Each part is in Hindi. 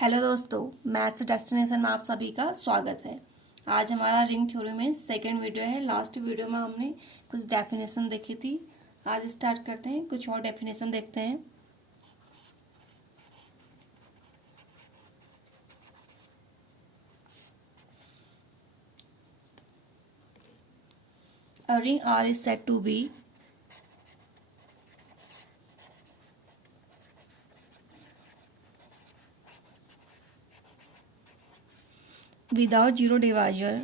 हेलो दोस्तों, मैथ्स डेस्टिनेशन में आप सभी का स्वागत है। आज हमारा रिंग थ्योरी में सेकंड वीडियो है। लास्ट वीडियो में हमने कुछ डेफिनेशन देखी थी। आज स्टार्ट करते हैं, कुछ और डेफिनेशन देखते हैं। A ring R is said to be without zero divisor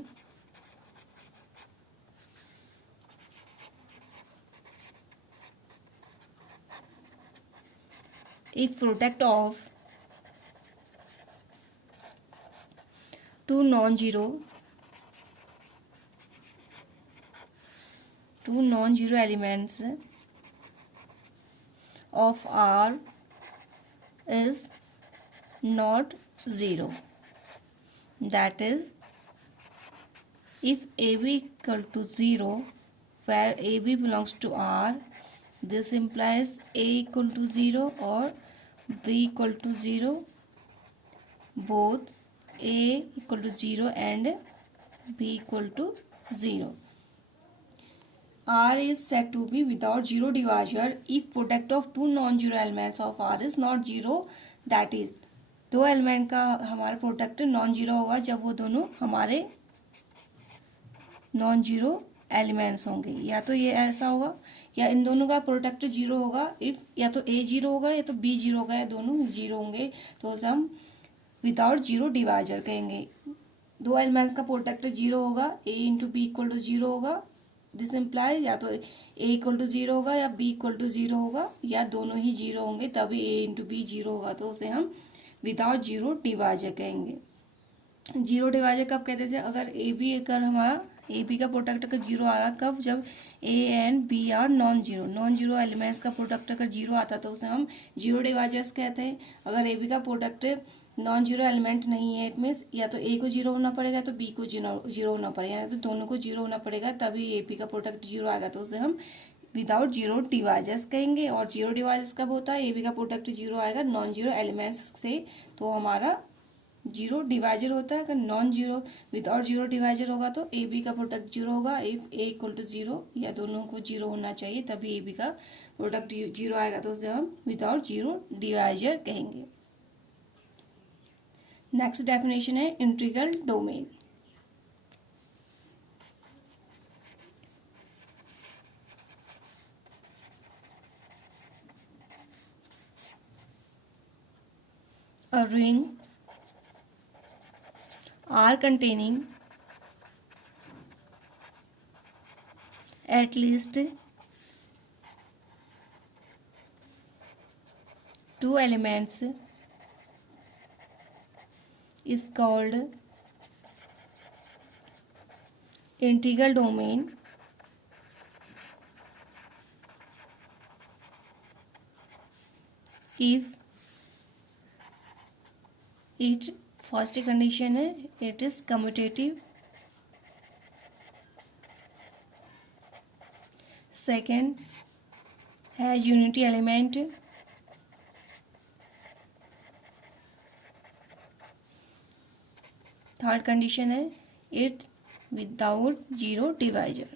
if product of two non-zero elements of R is not zero. That is, if AB equal to 0, where AB belongs to R, this implies A equal to 0 or B equal to 0. Both A equal to 0 and B equal to 0. R is said to be without zero divisor if product of two non-zero elements of R is not zero. That is, दो एलिमेंट का हमारा प्रोडक्ट नॉन जीरो होगा जब वो दोनों हमारे नॉन जीरो एलिमेंट्स होंगे। या तो ये ऐसा होगा या इन दोनों का प्रोडक्ट जीरो होगा इफ या तो ए जीरो होगा या तो बी जीरो होगा या दोनों जीरो होंगे, तो उसे हम विदाउट जीरो डिवाइजर कहेंगे। दो एलिमेंट्स का प्रोडक्ट जीरो होगा, A into B equal to zero होगा। दिस इम्प्लाई या तो ए इक्वल टू जीरो होगा या बी इक्वल टू जीरो होगा या दोनों ही जीरो होंगे, तभी ए इंटू बी जीरो होगा, तो उसे हम विदाउट जीरो डिवाइजर कहेंगे। जीरो डिवाइजर कब कहते थे? अगर ए बी अगर हमारा ए बी का प्रोडक्ट अगर जीरो आ रहा, कब? जब A and B are non zero elements का प्रोडक्ट अगर जीरो आता तो उसे हम जीरो डिवाइजर्स कहते हैं। अगर ए बी का प्रोडक्ट नॉन जीरो एलिमेंट नहीं है, इट मीन्स या तो ए को जीरो होना पड़ेगा तो बी को जीरो होना पड़ेगा, या तो दोनों को जीरो होना पड़ेगा तभी ए बी का प्रोडक्ट जीरो आएगा, तो उसे हम विदाउट जीरो डिवाइजर्स कहेंगे। और जीरो डिवाइजर्स कब होता है? ए बी का प्रोडक्ट जीरो आएगा नॉन जीरो एलिमेंट्स से, तो हमारा जीरो डिवाइजर होता है। अगर non zero without zero divisor होगा तो ए बी का प्रोडक्ट जीरो होगा if A equal to zero, या दोनों को जीरो होना चाहिए तभी ए बी का प्रोडक्ट जीरो आएगा, तो उसे हम विदाउट जीरो डिवाइजर कहेंगे। नेक्स्ट डेफिनेशन है integral domain. A ring R containing at least two elements is called integral domain if it first condition है it is commutative, second has unity element, third condition है it without zero divisor.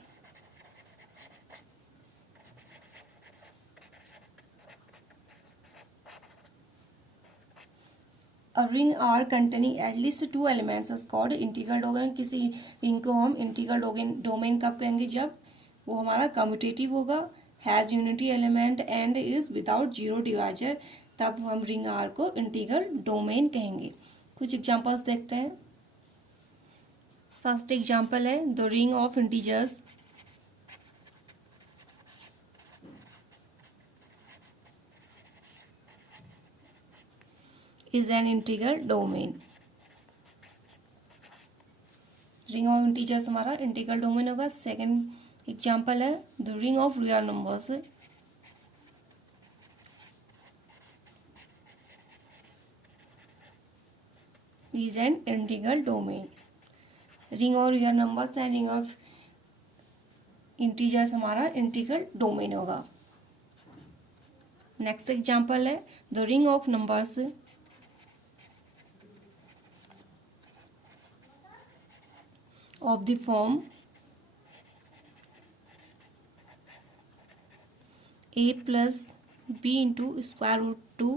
A ring R containing at least two elements is called integral domain। किसी रिंग को हम इंटीग्रल डोमेन कब कहेंगे? जब वो हमारा कम्यूटेटिव होगा, has unity element and is without zero divisor, तब हम रिंग R को इंटीग्रल डोमेन कहेंगे। कुछ एग्जांपल्स देखते हैं। फर्स्ट एग्जांपल है the ring of integers is an integral domain। Ring of integers हमारा इंटीग्रल डोमेन होगा। सेकंड एग्जांपल है the ring of real numbers is an integral domain. Ring of real numbers and ring of integers हमारा इंटीग्रल डोमेन होगा। नेक्स्ट एग्जांपल है the ring of numbers of the form a plus b into square root 2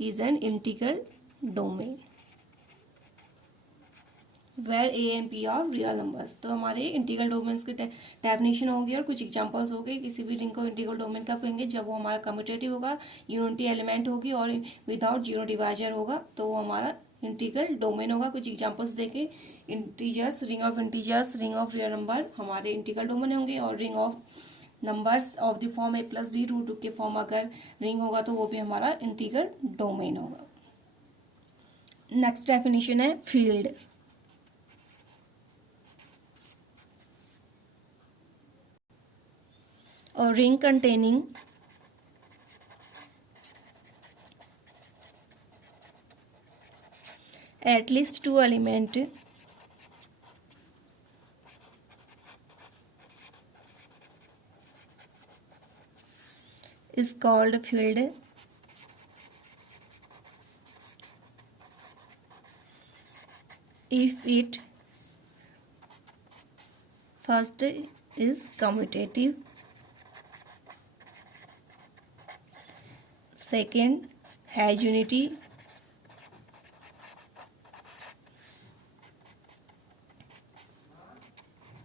is an integral domain where a and b are real numbers। तो हमारे इंटीग्रल डोमेन्स के डेफिनेशन हो गई और कुछ एग्जांपल्स हो गए। किसी भी रिंग को इंटीग्रल डोमेन कब कहेंगे, जब वो हमारा कम्यूटेटिव होगा, यूनिटी एलिमेंट होगी और विदाउट जीरो डिवाइजर होगा, तो वो हमारा इंटीग्रल डोमेन होगा। कुछ एग्जांपल्स देखे, integers, ring of integers, ring of real number हमारे इंटीग्रल डोमेन होंगे, और ring of numbers of the form A plus B root 2 के फॉर्म अगर रिंग होगा तो वो भी हमारा इंटीग्रल डोमेन होगा। नेक्स्ट डेफिनेशन है field. A ring containing at least two elements is called field if it first is commutative, second has unity,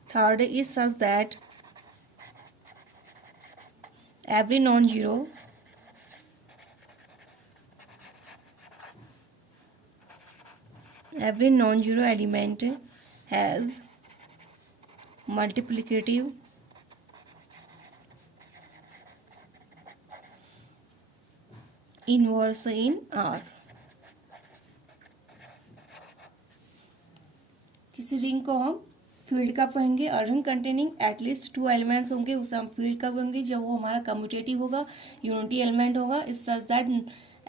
third is such that every non-zero element has multiplicative inverse in are. किसी रिंग को हम फील्ड कब कहेंगे, और ring containing at least two elements होंगे उसे हम फील्ड कब कहेंगे, जब वो हमारा कम्यूटेटिव होगा, यूनिटी एलिमेंट होगा, is such that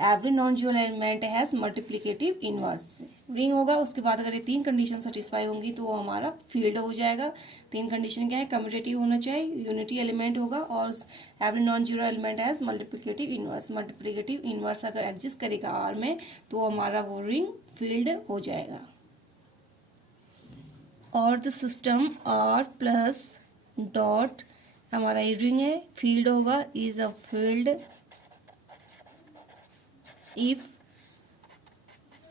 every non zero element has multiplicative inverse. Ring होगा, उसके बाद अगर ये तीन कंडीशन सेटिस्फाई होंगी तो वो हमारा फील्ड हो जाएगा। तीन कंडीशन क्या है, कम्यूटेटिव होना चाहिए, यूनिटी एलिमेंट होगा, और every non zero element has multiplicative inverse. Multiplicative inverse अगर एग्जिस्ट करेगा आर में तो हमारा वो रिंग फील्ड हो जाएगा। और the system R plus dot हमारा ये रिंग है, फील्ड होगा, is a field if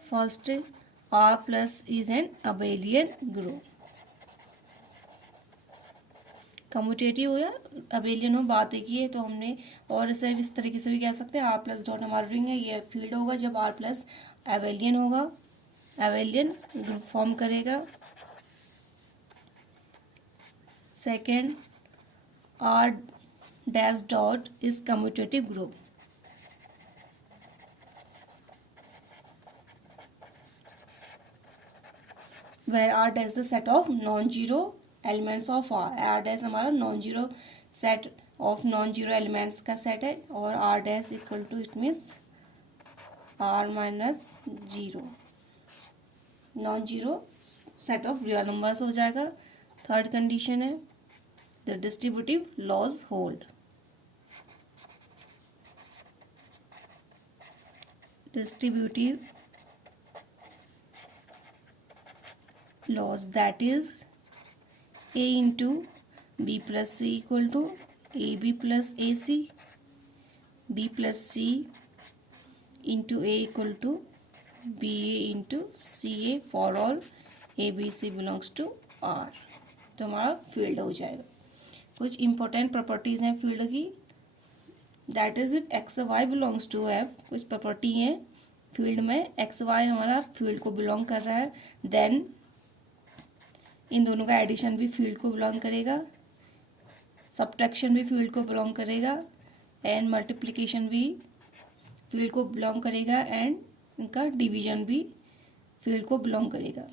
first R plus is an abelian group। Commutative हो या अबेलियन हो, बात एक ही है, तो हमने और इसे इस तरीके से भी कह सकते हैं। आर प्लस डॉट हमारा रिंग है, ये फील्ड होगा जब आर प्लस अबेलियन होगा, अबेलियन ग्रुप फॉर्म करेगा। Second, R dash dot is commutative group, where R dash the set of non-zero elements of R। R dash हमारा non-zero set of non-zero elements का set है, और R dash equal to it means R minus zero, non-zero set of real numbers हो जाएगा। थर्ड कंडीशन है the distributive laws hold। distributive laws, that is a into b plus c equal to ab plus ac, b plus c into a equal to ba into ca for all a b c belongs to r। तो हमारा फील्ड हो जाएगा। कुछ इंपॉर्टेंट प्रॉपर्टीज हैं फील्ड की, that is if X Y belongs to F. कुछ प्रॉपर्टी है फील्ड में, एक्स वाई हमारा फील्ड को बिलोंग कर रहा है, देन इन दोनों का एडिशन भी फील्ड को बिलोंग करेगा, सब्ट्रैक्शन भी फील्ड को बिलोंग करेगा, एंड मल्टीप्लिकेशन भी फील्ड को बिलोंग करेगा, एंड इनका डिवीजन भी फील्ड को बिलोंग करेगा।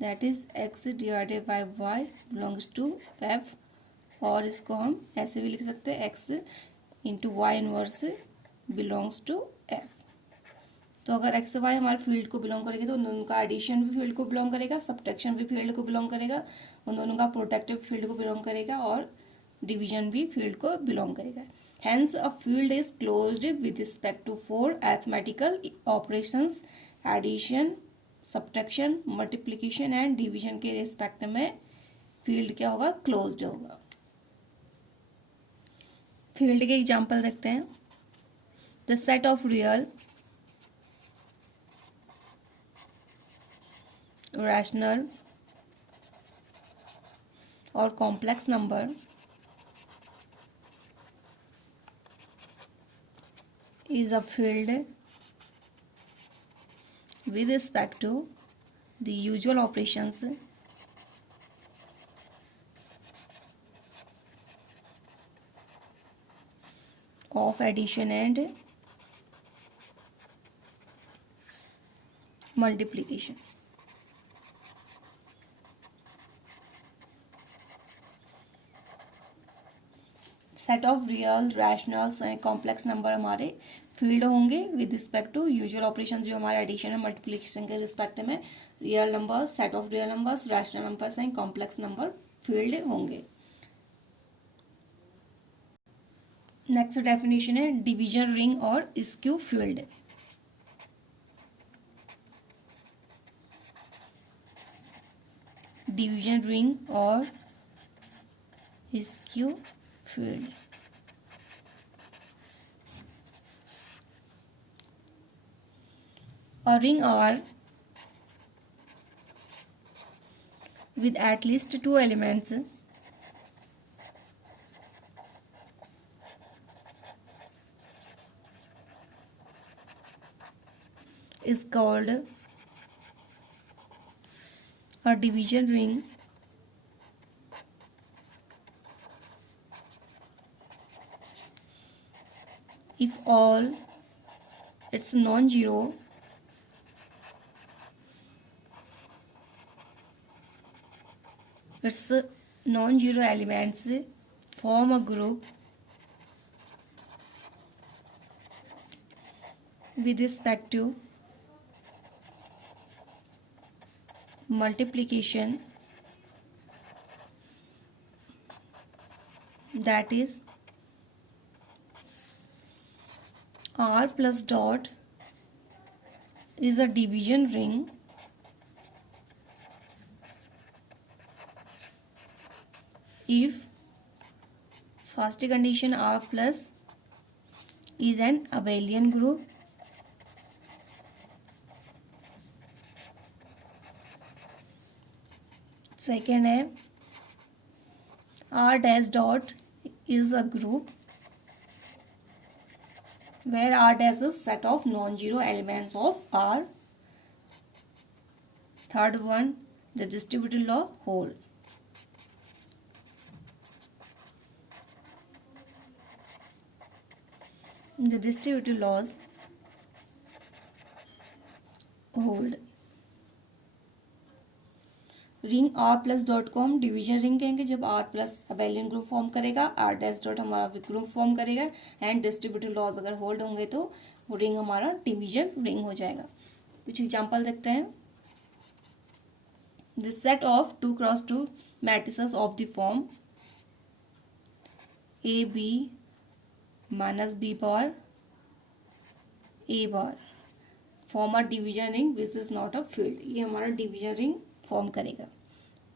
That is X divided by Y belongs to F, और इसको हम ऐसे भी लिख सकते हैं X into Y inverse belongs to F. तो अगर एक्स वाई हमारे फील्ड को बिलोंग करेगी तो उन दोनों का एडिशन भी फील्ड को बिलोंग करेगा, सब्ट्रैक्शन भी फील्ड को बिलोंग करेगा, उन दोनों का प्रोडक्टिव फील्ड को बिलोंग करेगा, और डिवीजन भी फील्ड को बिलोंग करेगा। Hence a field is closed with respect to 4 arithmetical operations, addition, subtraction, multiplication and division के रिस्पेक्ट में फील्ड क्या होगा, क्लोज्ड होगा। फील्ड के एग्जांपल देखते हैं। The set of real, rational और complex number is a field with respect to the usual operations of addition and multiplication. Set of real, rationals and complex number हमारे फील्ड होंगे with respect to usual operation जो हमारे एडिशन और मल्टीप्लिकेशन के रिस्पेक्ट में real numbers, set of real numbers, rational numbers and complex number field होंगे। नेक्स्ट डेफिनेशन है डिवीजन रिंग और स्क्यू फील्ड। डिवीजन रिंग और skew field. A ring R with at least two elements is called a division ring if all its non-zero elements form a group with respect to multiplication, that is R plus dot is a division ring if first condition R plus is an abelian group, second है R dash dot is a group where R dash is set of non-zero elements of R, third one the distributive law hold. The distributive laws hold. Ring R plus dot को हम डिवीजन रिंग कहेंगे जब R plus abelian group form करेगा, आर डैश डॉट हमारा ग्रुप फॉर्म करेगा एंड डिस्ट्रीब्यूटिव लॉज अगर होल्ड होंगे तो वो रिंग हमारा डिवीजन रिंग हो जाएगा। कुछ एग्जांपल देखते हैं। The set of 2x2 matrices of the form A B minus B bar A bar form a division ring which is not a field, ये हमारा डिवीजन रिंग फॉर्म करेगा।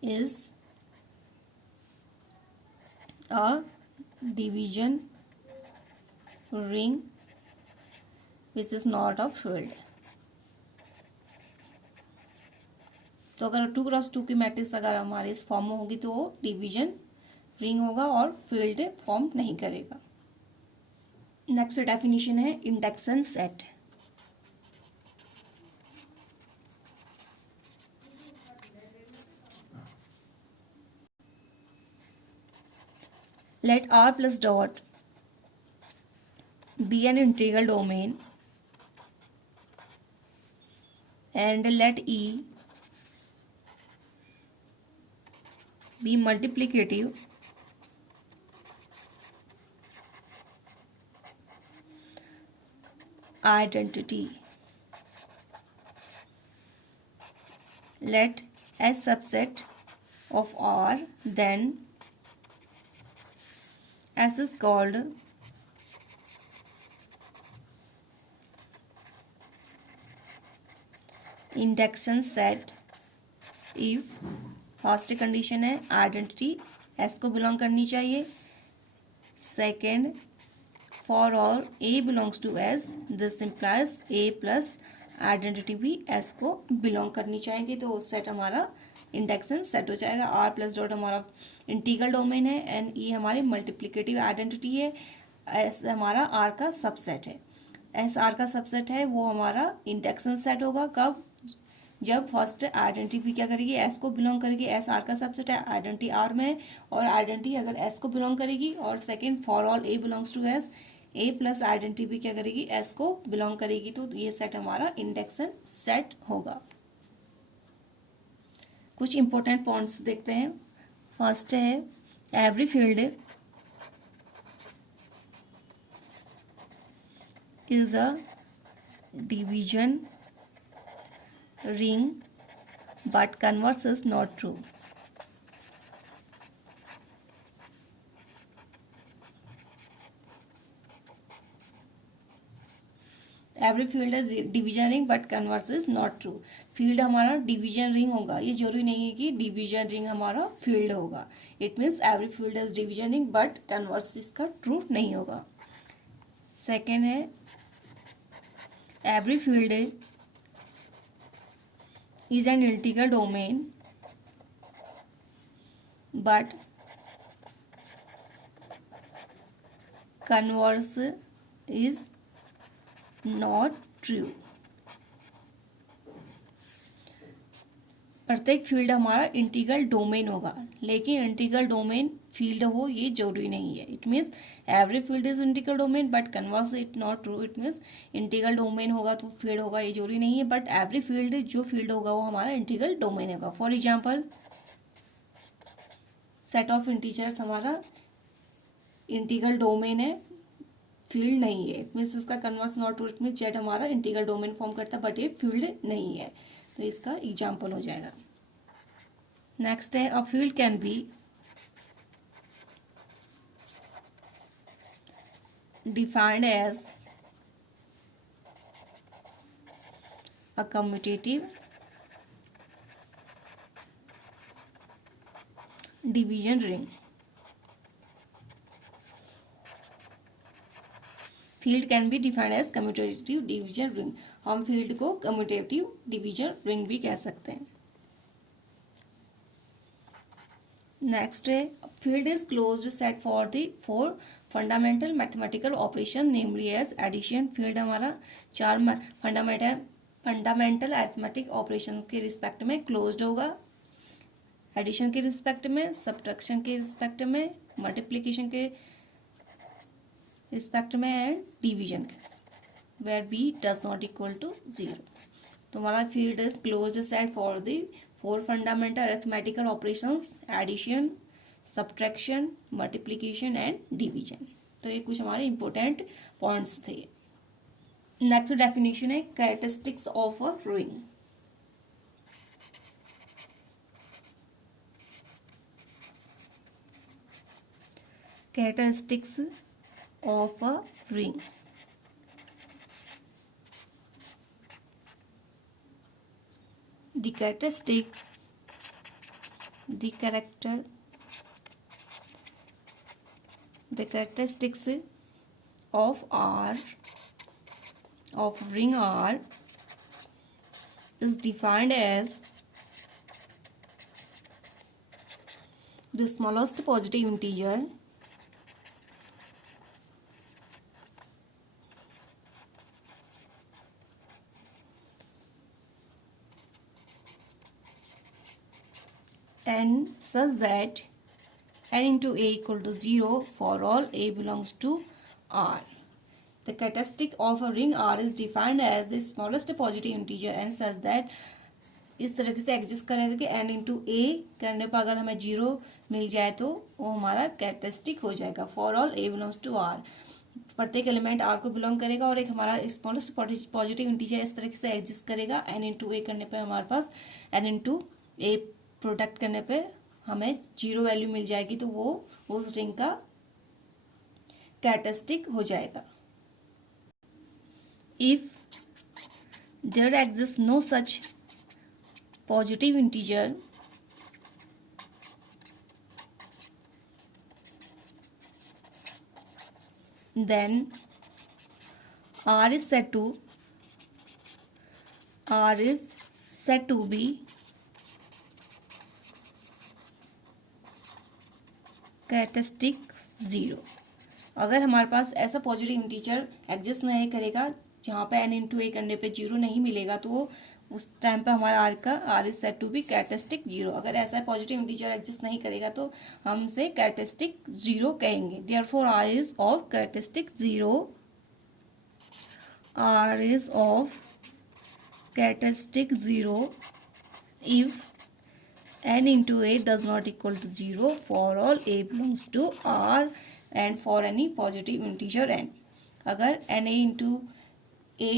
Is a division ring which is not a field. तो अगर 2x2 की मैट्रिक्स अगर हमारे इस फॉर्म में होगी तो वो डिवीजन रिंग होगा और फील्ड फॉर्म नहीं करेगा। नेक्स्ट डेफिनेशन है induction set. Let R plus dot be an integral domain and let E be multiplicative identity. Let S subset of R, then S is called induction set if first condition है आइडेंटिटी एस को बिलोंग करनी चाहिए, second for all A belongs to S this implies A plus identity भी एस को बिलोंग करनी चाहिए, तो सेट हमारा इंडेक्शन सेट हो जाएगा। आर प्लस डॉट हमारा इंटीग्रल डोमेन है, एंड ई हमारी मल्टीप्लिकेटिव आइडेंटिटी है, एस हमारा आर का सबसेट है। एस आर का सबसेट है वो हमारा इंडेक्शन सेट होगा कब, जब फर्स्ट आइडेंटिटी क्या करेगी एस को बिलोंग करेगी, एस आर का सबसेट है, आइडेंटिटी आर में है और आइडेंटिटी अगर एस को बिलोंग करेगी, और second for all A belongs to S, A plus identity भी क्या करेगी एस को बिलोंग करेगी, तो ये सेट हमारा इंडेक्शन सेट होगा। कुछ इंपॉर्टेंट पॉइंट्स देखते हैं। फर्स्ट है every field is a division ring but converse is not true. Every field is division ring but converse is not true. Field हमारा डिवीजन रिंग होगा, ये जरूरी नहीं है कि डिवीजन रिंग हमारा फील्ड होगा। It means every field is division ring but converse इसका ट्रू नहीं होगा। सेकेंड है every field is an integral domain but converse is not true. प्रत्येक फील्ड हमारा इंटीग्रल डोमेन होगा, लेकिन इंटीग्रल डोमेन फील्ड हो ये जरूरी नहीं है। It means every field is integral domain but converse it not true. It means integral domain होगा तो फील्ड होगा ये जरूरी नहीं है, बट एवरी फील्ड जो फील्ड होगा वो हमारा इंटीग्रल डोमेन होगा। For example set of integers हमारा इंटीग्रल डोमेन है, फील्ड नहीं है। इट मीन्स इसका converse not true, it means Z हमारा इंटीग्रल डोमेन फॉर्म करता है बट ये फील्ड नहीं है, तो इसका एग्जाम्पल हो जाएगा। नेक्स्ट है a field can be defined as a commutative division ring. Field can be defined as commutative division ring. हम फील्ड को कम्यूटेटिव डिवीजन रिंग भी कह सकते हैं। नेक्स्ट है field is closed set for the 4 fundamental mathematical operation namely as addition. Field हमारा 4 फंडामेंटल अरिथमेटिक ऑपरेशन के रिस्पेक्ट में क्लोज्ड होगा। एडिशन के रिस्पेक्ट में, सब्ट्रैक्शन के रिस्पेक्ट में, मल्टीप्लिकेशन के रिस्पेक्ट में एंड डिवीजन के where B does not equal to 0। तो हमारा field is closed set for the 4 fundamental arithmetical operations addition, subtraction, multiplication and division. तो ये कुछ हमारे इंपॉर्टेंट पॉइंट्स थे। नेक्स्ट डेफिनेशन है characteristics of a ring. Characteristics of a ring. The characteristics of ring R is defined as the smallest positive integer n such that n into a equal to 0 for all a belongs to R. The characteristic of a ring R is defined as the smallest positive integer n such that इस तरह से एग्जिस्ट करेगा कि n into a करने पर अगर हमें 0 मिल जाए तो वो हमारा कैरेक्टरिस्टिक हो जाएगा। For all a belongs to R, प्रत्येक एलिमेंट R को बिलोंग करेगा और एक हमारा स्मॉलेस्ट पॉजिटिव इंटीजर इस तरह से एग्जिस्ट करेगा। n into a करने पर हमारे पास n into a प्रोडक्ट करने पे हमें 0 वैल्यू मिल जाएगी, तो वो उस रिंग का कैरेक्टरिस्टिक हो जाएगा। If there exist no such positive integer then r is said to be characteristic zero. अगर हमारे पास ऐसा पॉजिटिव इंटीजर एग्जिस्ट नहीं करेगा जहाँ पे n इंटू ए करने पे जीरो नहीं मिलेगा, तो उस टाइम पे हमारा r is set to be characteristic zero. अगर ऐसा पॉजिटिव इंटीजर एग्जिस्ट नहीं करेगा तो हम इसे कैरेक्टरिस्टिक जीरो कहेंगे। Therefore r is of characteristic zero, r is of characteristic zero if n into a does not equal to 0 for all a belongs to R and for any positive integer n। अगर n a into a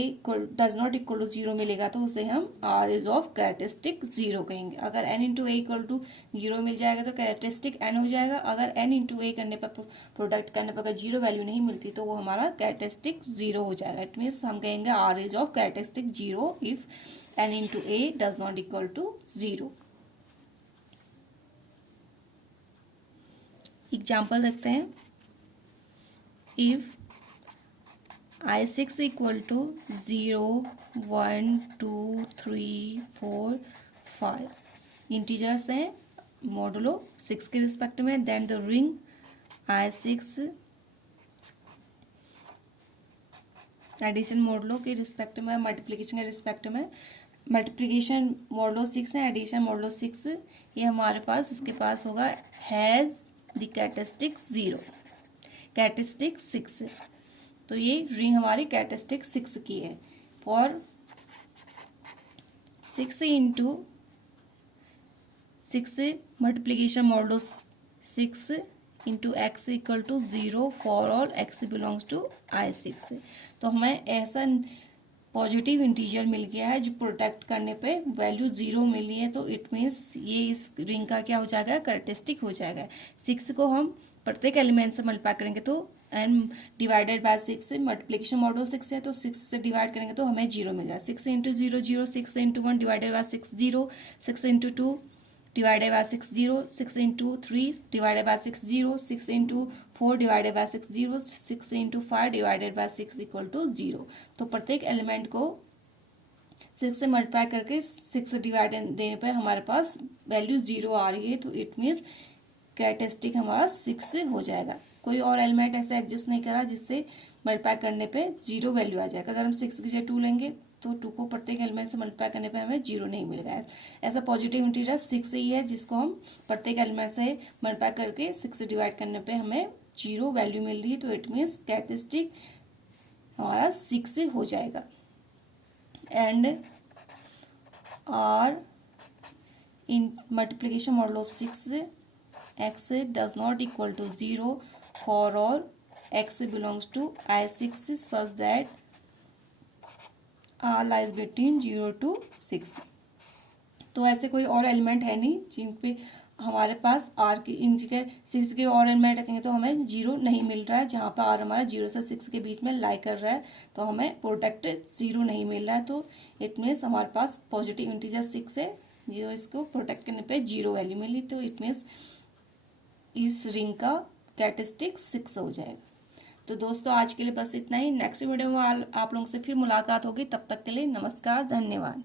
does not equal to 0 मिलेगा तो उसे हम R is of characteristic 0 कहेंगे। अगर n into a equal to 0 मिल जाएगा तो characteristic n हो जाएगा। अगर n into a करने पर प्रोडक्ट करने पर अगर 0 वैल्यू नहीं मिलती तो वो हमारा characteristic 0 हो जाएगा। इट मीन्स हम कहेंगे R is of characteristic 0 if n into a does not equal to 0। Example देखते हैं। If I6 equal to 0 1 2 3 4 5 integers हैं मॉडुलो 6 के रिस्पेक्ट में, then the ring I6 addition modulo के रिस्पेक्ट में, मल्टीप्लिकेशन के रिस्पेक्ट में। मल्टीप्लिकेशन मॉडुलो 6 है, एडिशन मॉडुलो 6, ये हमारे पास इसके पास होगा हैज़ द कैरेक्टरिस्टिक 0 कैरेक्टरिस्टिक 6। तो ये रिंग हमारी कैरेक्टरिस्टिक 6 की है। For 6 into 6 multiplication modulo 6 into X equal to 0 for all X belongs to I6। तो हमें ऐसा पॉजिटिव इंटीजर मिल गया है जो प्रोटेक्ट करने पे वैल्यू 0 मिली है, तो इट मीन्स ये इस रिंग का क्या हो जाएगा, कैरेक्टरिस्टिक हो जाएगा। 6 को हम प्रत्येक एलिमेंट से मल्टीप्लाई करेंगे तो n divided by 6 multiplication modulo 6 है तो 6 से डिवाइड करेंगे तो हमें 0 मिल जाएगा। 6 into 0 0, 6 into 1 divided by 6 0, 6 into 2 divided by 6 0, 6 into 3 divided by 6 0, 6 into 4 divided by 6 0, 6 into 5 divided by 6 equal to 0। तो प्रत्येक एलिमेंट को 6 से मल्टीप्लाई करके 6 से डिवाइड देने पर हमारे पास वैल्यू 0 आ रही है, तो इट मीन्स कैरेक्टरिस्टिक हमारा 6 हो जाएगा। कोई और एलिमेंट ऐसा एग्जिस्ट नहीं करा जिससे मल्टीप्लाई करने पे 0 वैल्यू आ जाएगा। अगर हम 6 की जगह 2 लेंगे तो 2 को प्रत्येक एलिमेंट से मल्टीप्लाई करने पे हमें 0 नहीं मिलेगा। ऐसा पॉजिटिव इंटीजर 6 ही है जिसको हम प्रत्येक एलिमेंट से मल्टीप्लाई करके 6 से डिवाइड करने पे हमें 0 वैल्यू मिल रही है, तो इट मीन्स कैरेक्टरिस्टिक हमारा 6 हो जाएगा। And R in multiplication modulo 6 X does not equal to 0 for all X belongs to I6 such that R lies between 0 to 6। तो ऐसे कोई और एलिमेंट है नहीं जिन पे हमारे पास R की इन जगह 6 के और एलिमेंट रखेंगे तो हमें 0 नहीं मिल रहा है। जहाँ पर R हमारा 0 से 6 के बीच में लाई कर रहा है तो हमें प्रोटेक्टेड 0 नहीं मिल रहा है, तो इट मीन्स हमारे पास पॉजिटिव इंटीजर 6 है जो इसको प्रोटेक्ट करने पे 0 वैल्यू मिली, तो इट मीन्स इस रिंग का कैरेक्टरिस्टिक 6 हो जाएगा। तो दोस्तों आज के लिए बस इतना ही। नेक्स्ट वीडियो में आप लोगों से फिर मुलाकात होगी, तब तक के लिए नमस्कार, धन्यवाद।